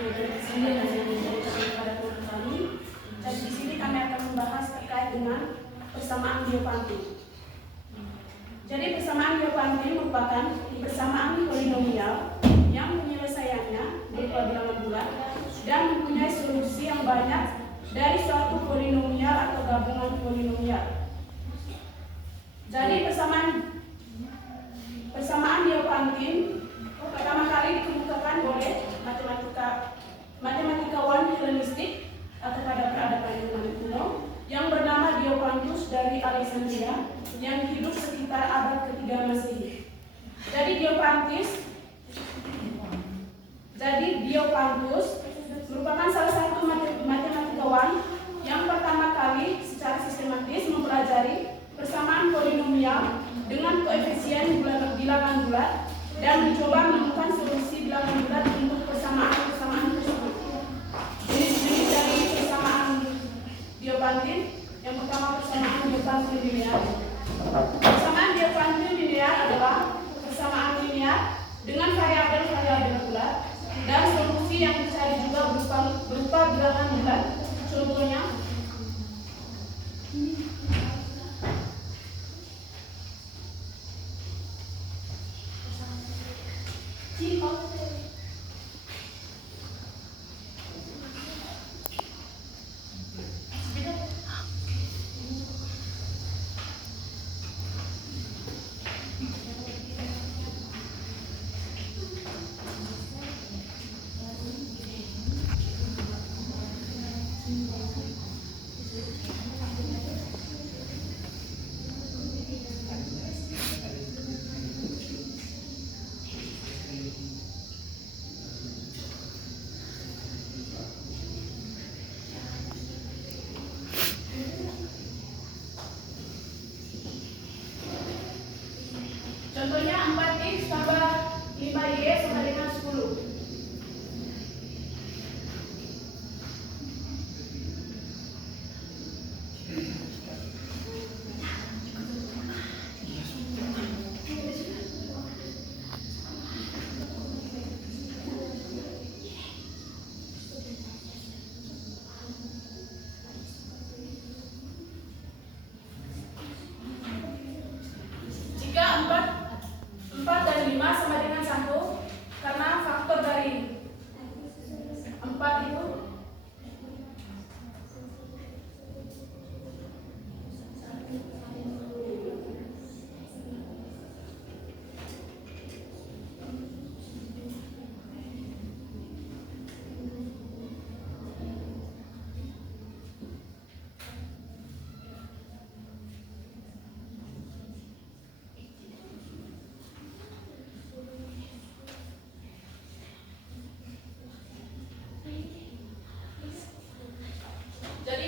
Dari sini pada kelompok kami. Dan di sini kami akan membahas terkait dengan persamaan Diopanti. Jadi persamaan Diopanti merupakan persamaan polinomial yang penyelesaiannya berupa bilangan bulat dan mempunyai solusi yang banyak dari suatu polinomial atau gabungan polinomial. Jadi persamaan Diopanti pertama kali dikemukakan oleh matematikawan Helenistik atau pada peradaban Yunani kuno yang bernama Diopantus dari Alexandria yang hidup sekitar abad ke-3 Masehi. Jadi Diopantus merupakan salah satu matematikawan yang pertama kali secara sistematis mempelajari persamaan polinomial dengan koefisien bilangan bulat dan mencoba menemukan solusi bilangan bulat untuk persamaan tersebut. Jenis-jenis dari persamaan Diopanti, yang pertama persamaan Diopanti linear. Persamaan Diopanti linear adalah persamaan linear dengan variabel bulat dan solusi yang dicari juga berupa bilangan bulat. Contohnya Contohnya 4x tambah 5y sama dengan 10. Jika 4 dan 5 sama dengan 1, karena faktor dari 4 itu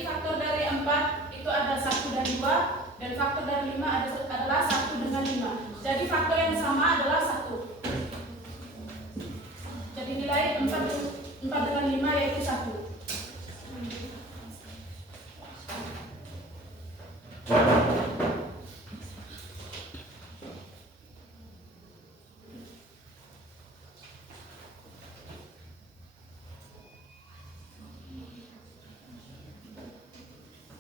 faktor dari 4 itu ada 1 dan 2, dan faktor dari 5 adalah 1 dengan 5. Jadi faktor yang sama adalah 1. Jadi nilai 4 dengan 5 yaitu 1.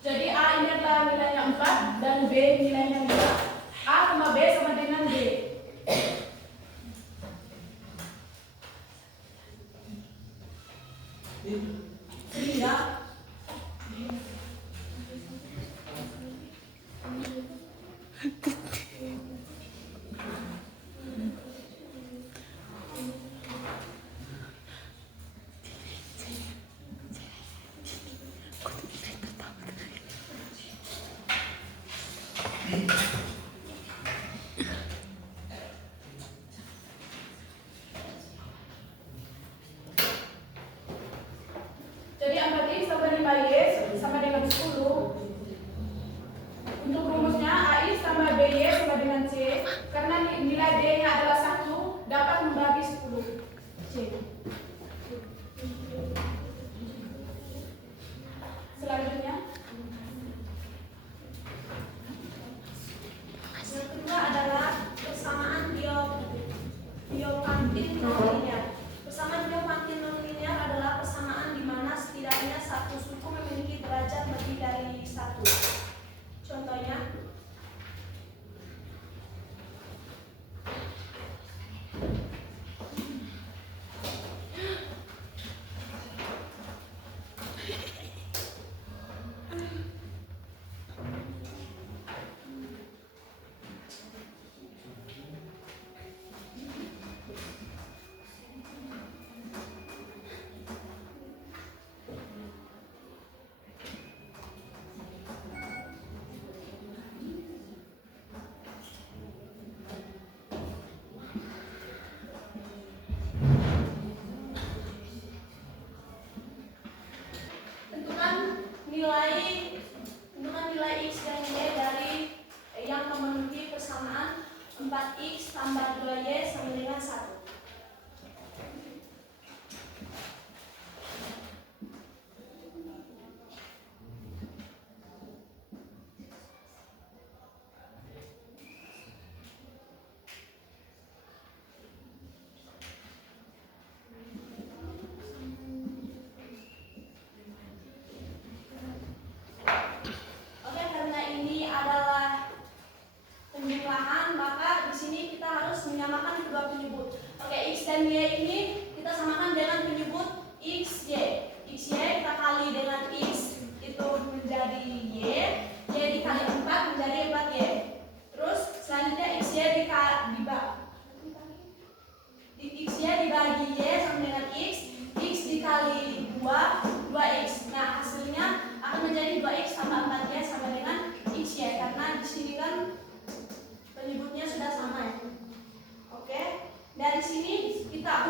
Jadi A ini adalah nilainya 4 dan B nilainya 5. A sama B sama dengan D. Sehingga Jadi 4x tambah 5y sama dengan 10. Untuk rumusnya AX tambah BY sama dengan C. Karena nilai D-nya adalah 1, dapat membagi 10. C. Selanjutnya yang kedua adalah persamaan Diopanti non linear. Persamaan Diopanti non linear adalah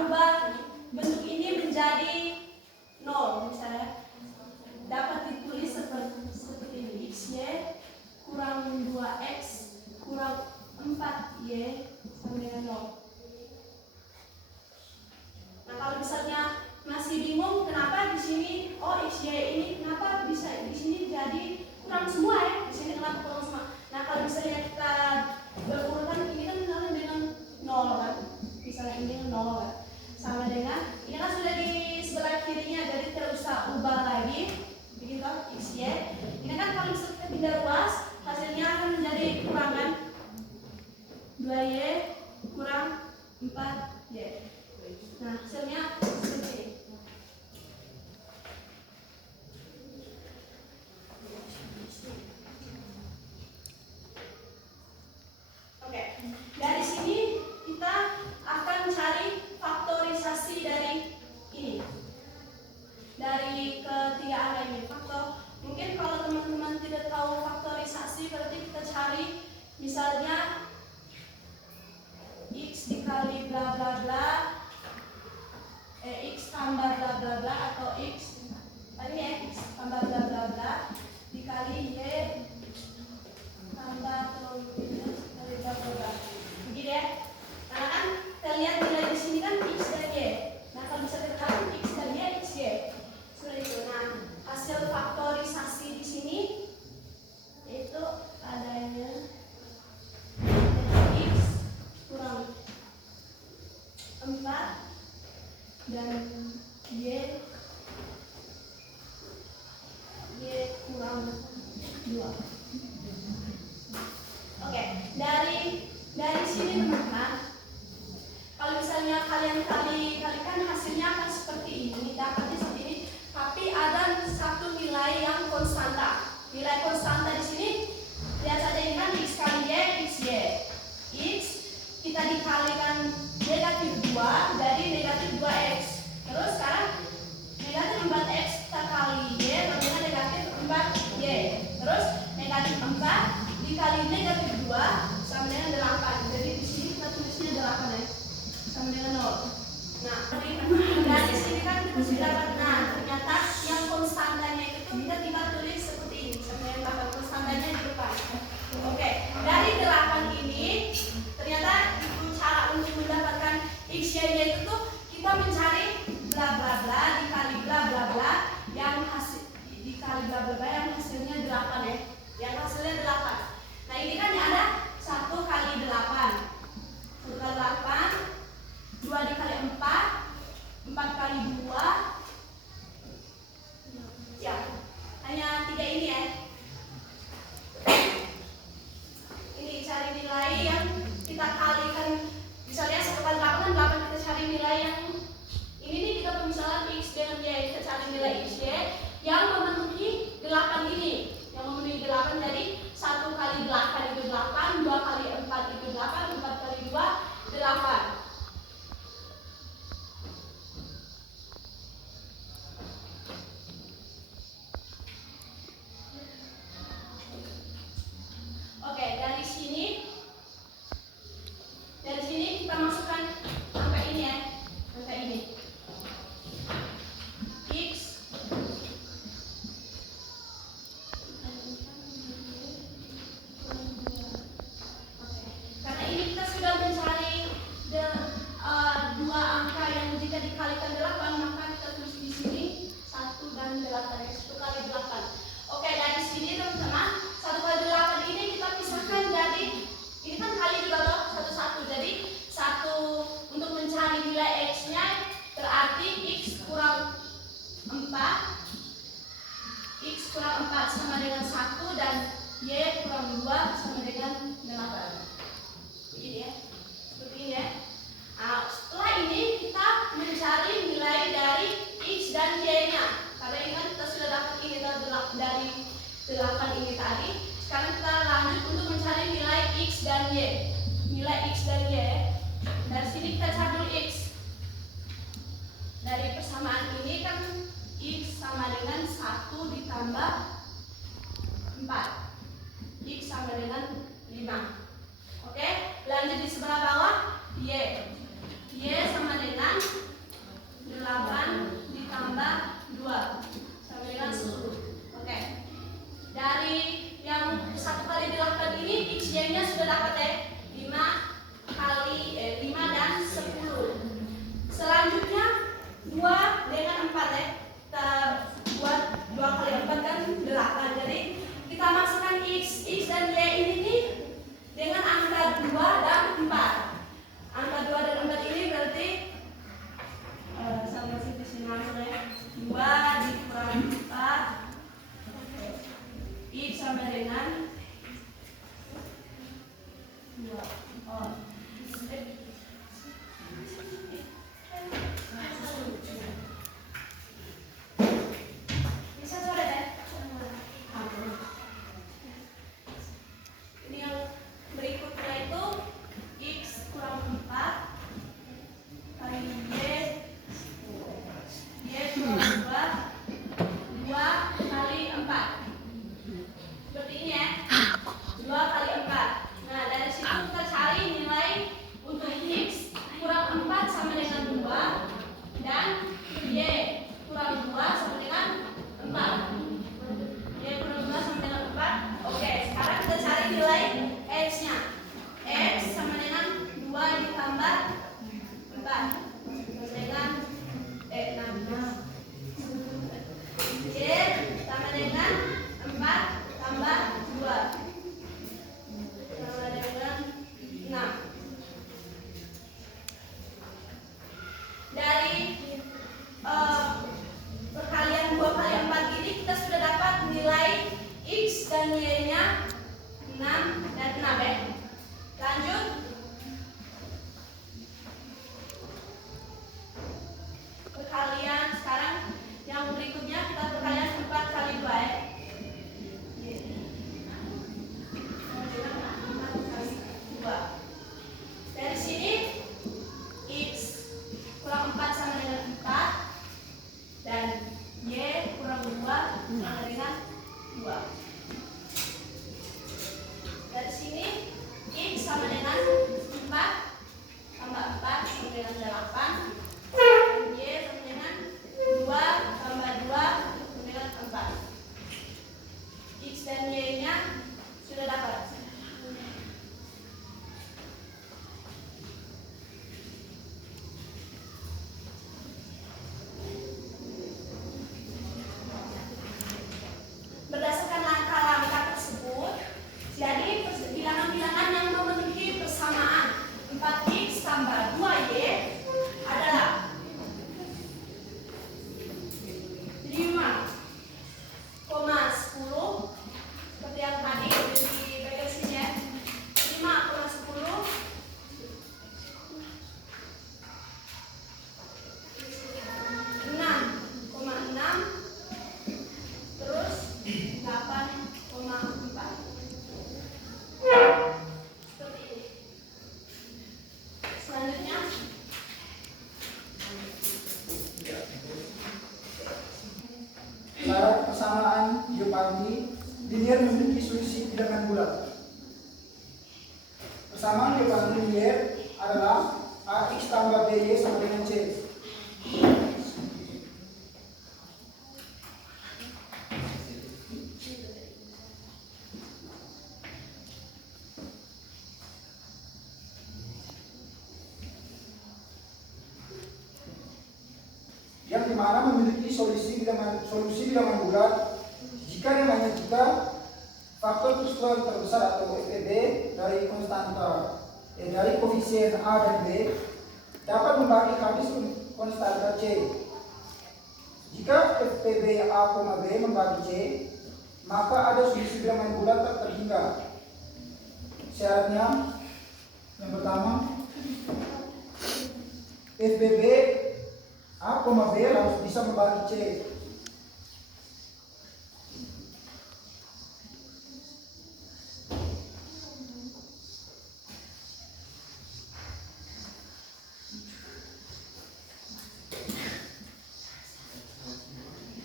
ubah bentuk ini menjadi 0 misalnya, dapat ditulis seperti ini. XY kurang 2X kurang 4Y sama dengan 0. Nah, kalau misalnya masih bingung kenapa di sini XY ini kenapa bisa di sini jadi kurang semua ya? Di sini kenapa kurang semua? Nah, kalau misalnya kita berurutan ini kan dengan 0 kan? Misalnya ini 0 kan? Sama dengan ini kan sudah di sebelah kirinya, jadi tidak usah ubah lagi. Begitu XY. Ini kan kalau misalnya kita pindah ruas, hasilnya akan menjadi kurangan 2Y kurang 4Y. Nah, hasilnya seperti ini. Oke, dari sini kita akan cari faktorisasi dari ini. Dari ketiga angka ini, faktor. Mungkin kalau teman-teman tidak tahu faktorisasi, berarti kita cari misalnya X dikali bla bla bla, X tambah bla bla bla, atau X tadi ya, X tambah bla bla bla dikali Y tambah dari bla bla bla. Begini ya. Karena kan kita lihat nilai di sini kan X dan Y. Nah, kalau bisa kita tahu X dan Y, X Y. Seperti itu. Nah, hasil faktorisasi di sini itu adanya X kurang 4 dan Y kurang 2. Oke, dari sini teman-teman, kalau misalnya kalian kalikan hasilnya akan seperti ini, dapatnya seperti ini, tapi ada satu nilai yang konstanta. Nilai konstanta di sini lihat saja, ini kan X kali Y, XY. X kita dikalikan negatif 2 dari negatif 2X. Terus sekarang negatif 4X kita kali Y dengan negatif 4Y. Terus negatif 4 dikali negatif 2 sama dengan 8. Jadi di sini kita tulisnya 8 ya, sama dengan 0. Nah, dari sini kan kita sudah dapat. Nah, ternyata yang konstantanya itu kita tinggal tulis seperti ini, sama dengan 8. Konstantanya di depan. Oke, dari 8 ini ternyata cara untuk mendapatkan X, Y, Y itu tuh kita mencari bla bla bla dikali bla bla bla yang hasil dikali bla bla bla yang hasilnya 8 ya. Yang hasilnya 8. Nah, ini kan ada 1 kali 8. 1 kali 8, 2 dikali 4, 4 kali 2. Ya, hanya 3 ini ya. Ini cari nilai yang kita kalikan. Misalnya 1 kali 8 kan 8, kita cari nilai yang ini nih, kita pemisahan X dengan Y. Kita cari nilai X, Y yang memenuhi 8 ini. Yang memenuhi 8, jadi 1 kali 8 itu 8, 2 kali 4 itu 8, 4 kali 2 8. Oke, dari sini kita masukkan angka ini ya, angka ini. X karena ini kita sudah mencari dua angka yang jika dikalikan 8, maka kita tulis di sini 1 dan 8 ya, 1 kali 8. Oke, dari sini teman-teman, 1 kali 8 ini kita pisahkan jadi ini kan kali juga loh, 1 jadi 1 untuk mencari nilai X-nya berarti X kurang 4 sama dengan 1 dan Y kurang 2 sama dengan 8. Begini ya, seperti ini ya. Nah, setelah ini kita mencari nilai dari X dan Y-nya. Karena ini kan kita sudah dapat ini dari 8 ini tadi. Sekarang kita lanjut untuk mencari nilai X dan Y. Nilai X dan Y. Dari sini kita cari dulu X. Dari persamaan ini kan X sama dengan 1 ditambah 4. X sama dengan 5. Oke, lanjut di sebelah bawah Y. Y sama dengan sama dengan 2. Bisa sore deh. Ini yang berikutnya itu X kurang 4 kali Y kurang 2 kali 4. Seperti ini ya. 2 kali 4. Nah, dari situ kita cari nilai untuk X kurang 4 sama dengan 2 dan Y kurang 2 sama dengan 4. Y kurang 2 sama dengan 4. Oke, sekarang kita cari nilai X-nya. X sama dengan 2 ditambah 4 sama dengan 6. Y sama dengan 4 tambah 2 sama dengan 6. Dari perkalian 2 kali 4 ini kita sudah dapat nilai X dan Y nya 6 dan 6 ya. Lanjut. Perkalian sekarang yang berikutnya kita perkalian 4 kali 2 ya. Dari sini X kurang 4 sama dengan 4 dan Y kurang 2 sama dengan 2. Dari sini X sama dengan 4 tambah 4 sama dengan 8 dan Y sama dengan 2 tambah 2 sama dengan 4. X dan Y nya sudah dapat. Berdasarkan langkah-langkah tersebut, jadi bilangan-bilangan yang memenuhi persamaan 4x tambah 2y adalah 5,10 seperti yang tadi di bagian sini ya. 5,10 6,6 terus 8,4 seperti ini. Selanjutnya syarat persamaan Geopardi linier memiliki selisih bilangan bulat. Persamaan Geopardi linier adalah AX tambah BY sama dengan C. Yang dimana memiliki solusi bilangan bulat jika dan hanya jika faktor keseluruhan terbesar atau FPB dari konstanta dari koefisien A dan B dapat membagi habis konstanta C. Jika FPB A, B membagi C, maka ada solusi bilangan bulat tak terhingga. Syaratnya yang pertama, FPB A, B harus bisa membagi C.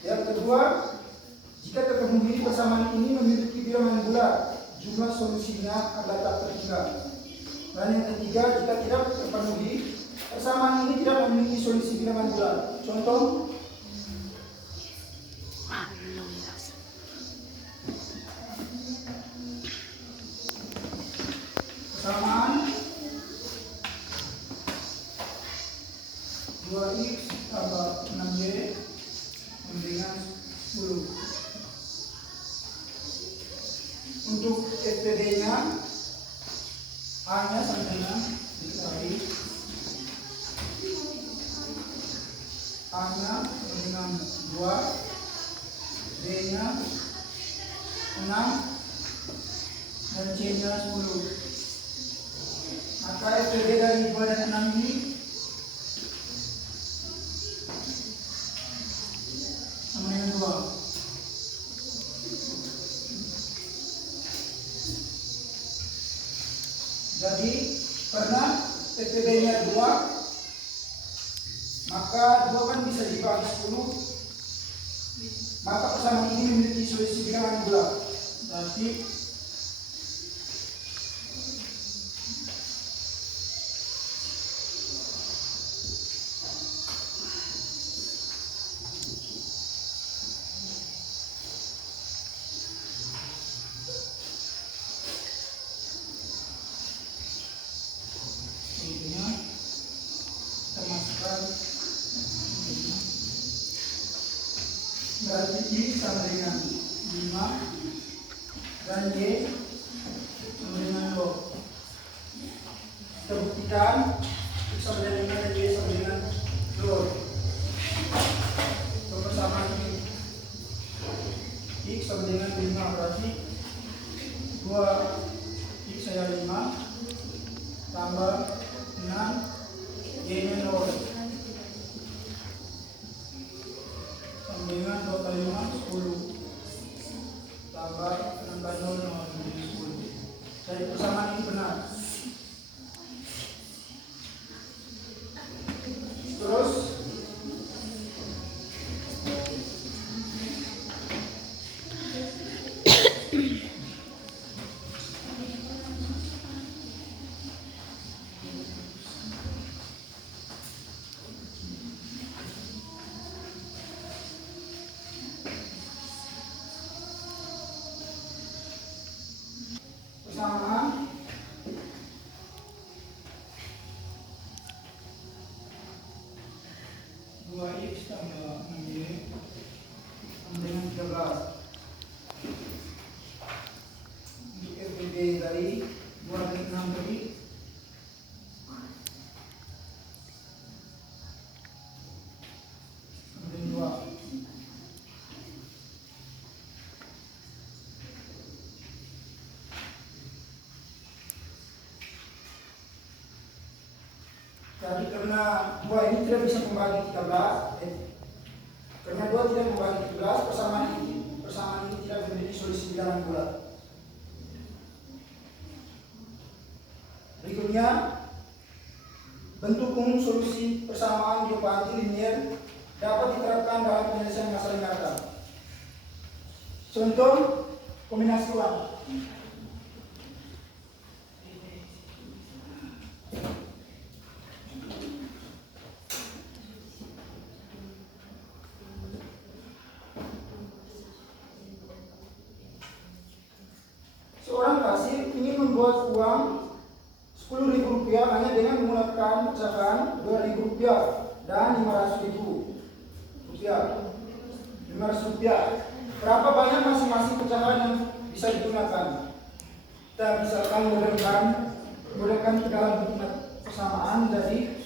Yang kedua, jika terpenuhi persamaan ini memiliki bilangan bulat, jumlah solusinya adalah tak terhingga. Dan yang ketiga, jika tidak terpenuhi persamaan ini tidak memiliki solusi bilangan bulat. Contoh, persamaan 2x tambah 6y dengan 10. Untuk FPD nya A-nya sama dengan dikali A-nya dengan 2, B-nya 6, dan C-nya 10. Maka FPB dari 2 dan 6 ini sama dengan 2. Jadi karena FPB-nya 2, maka 2 kan bisa dibagi 10, maka persamaan ini memiliki selisih bilangan bulat. Berarti intinya kita masukkan, berarti I sama dengan 5 dan Y sama dengan 0. Kita buktikan X sama dengan 5 dan Y sama dengan 0. Persamaan ini X sama dengan 5, berarti 2 X saya 5 tambah 6 Y nya 0 sama dengan 2 kali 5 10 tambah 6 kali 0 menjadi 10. Jadi persamaan ini benar. Terus persamaan 2X tambah 6Y sama dengan 13. Untuk FPB dari 2 dan 6 tadi sama dengan 2. Jadi karena 2 ini tidak bisa membagi 13, karena 2 tidak membagi 13, persamaan ini tidak memiliki selisih bilangan bulat. Berikutnya, bentuk umum solusi persamaan Diopanti linier dapat diterapkan dalam penyelesaian masalah nyata. Contoh kombinasi uang. Seorang kasir ingin membuat uang Rp10.000 hanya dengan menggunakan pecahan Rp2.000 dan Rp500.000. Rp500. Berapa banyak masing-masing pecahan yang bisa digunakan? Kita misalkan modelkan ke dalam bentuk persamaan jadi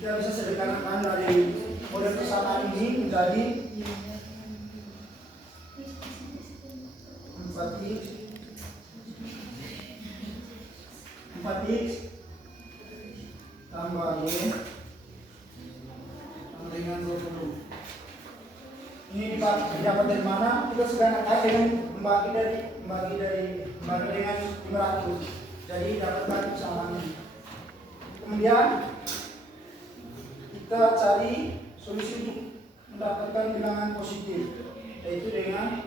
kita bisa sederhanakan dari model persamaan ini menjadi 4x tambah Y sama dengan 20. Ini didapat dari mana? Kita sederhanakan dengan membagi dengan 500. Jadi dapatkan persamaan ini. Kemudian kita cari solusi untuk mendapatkan bilangan positif, yaitu dengan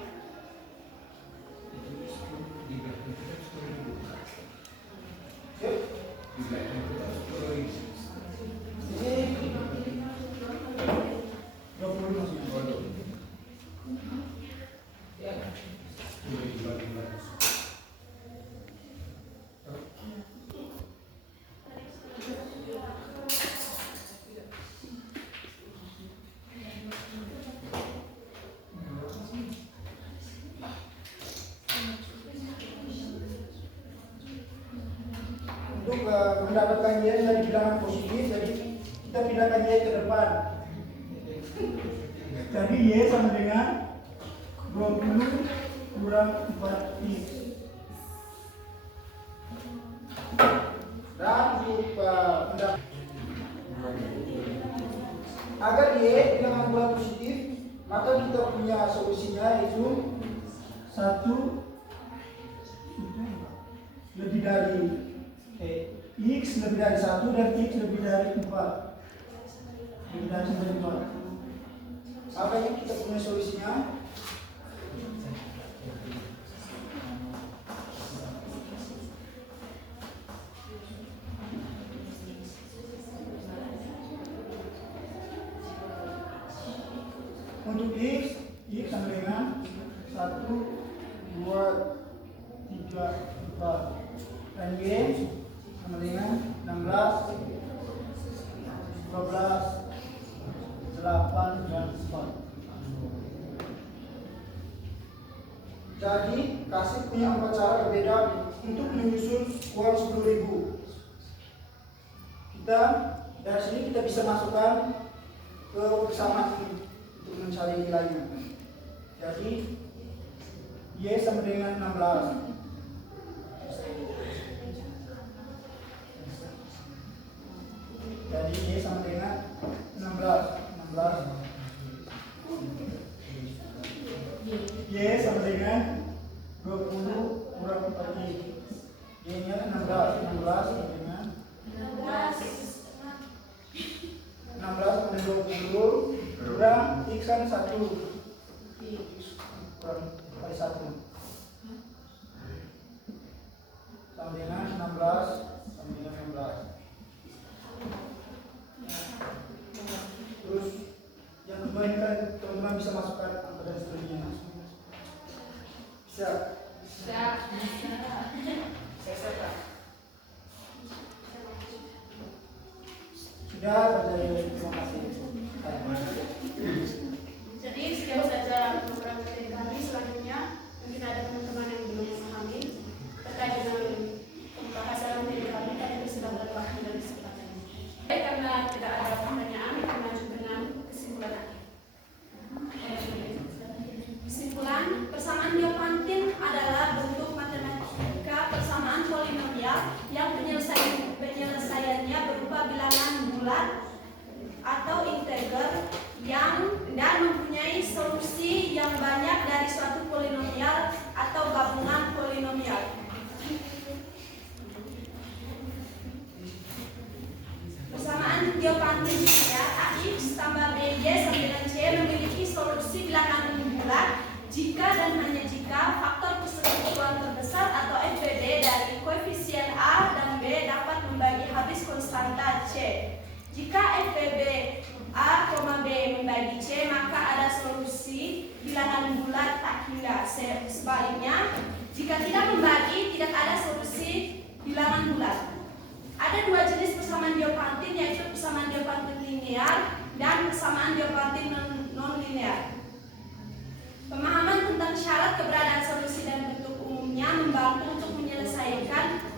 untuk mendapatkan Y dari bilangan positif, jadi kita pindahkan Y ke depan. Jadi Y sama dengan 20 kurang 4X. Dan untuk agar Y bilangan bulat positif, maka kita punya solusinya yaitu 1 lebih dari X lebih dari 1 dan X lebih dari 4. Lebih dari 4. Apa yang kita punya solusinya? Untuk X sama dengan 1, 2, 3, 4. Dan Y sama dengan 16, 12, 8, dan 4. Jadi kasih punya 4 cara berbeda untuk menyusun uang 10.000. Kita dari sini kita bisa masukkan ke persamaan ini untuk mencari nilainya. Jadi Y sama dengan 16. Jadi Y sama dengan 16. Y sama dengan 20 kurang 4Y. Y nya 16 sama dengan 16 kali 20 kurang X kan 1 kurang kali 1 sama dengan 16 sama dengan 16. Terus yang kedua ini kan teman-teman bisa masukkan angka dan seterusnya. Bisa? Sudah, terima kasih. Jadi sekian saja beberapa materi kami. Selanjutnya mungkin ada teman-teman yang belum memahami terkait dengan pembahasan materi kami, tapi sudah berlaku dari kesempatan ini. Baik, karena tidak ada pertanyaan, kita lanjut dengan kesimpulan. Kesimpulan, persamaan Diophantine adalah bentuk matematika persamaan polinomial yang penyelesaiannya berupa bilangan bulat atau integer dan mempunyai solusi yang banyak dari suatu polinomial atau gabungan polinomial. Persamaan Diophantine AX tambah BY sama dengan C memiliki solusi bilangan bulat jika dan hanya jika faktor persekutuan terbesar atau FBB dari koefisien A dan B dapat membagi habis konstanta C. Jika FBB A, B membagi C, maka ada solusi bilangan bulat tak hingga. Sebaliknya, jika tidak membagi, tidak ada solusi bilangan bulat. Ada dua jenis persamaan Diophantine, yaitu persamaan Diophantine linear dan persamaan Diophantine non-linear. Pemahaman tentang syarat keberadaan solusi dan bentuk umumnya membantu untuk menyelesaikan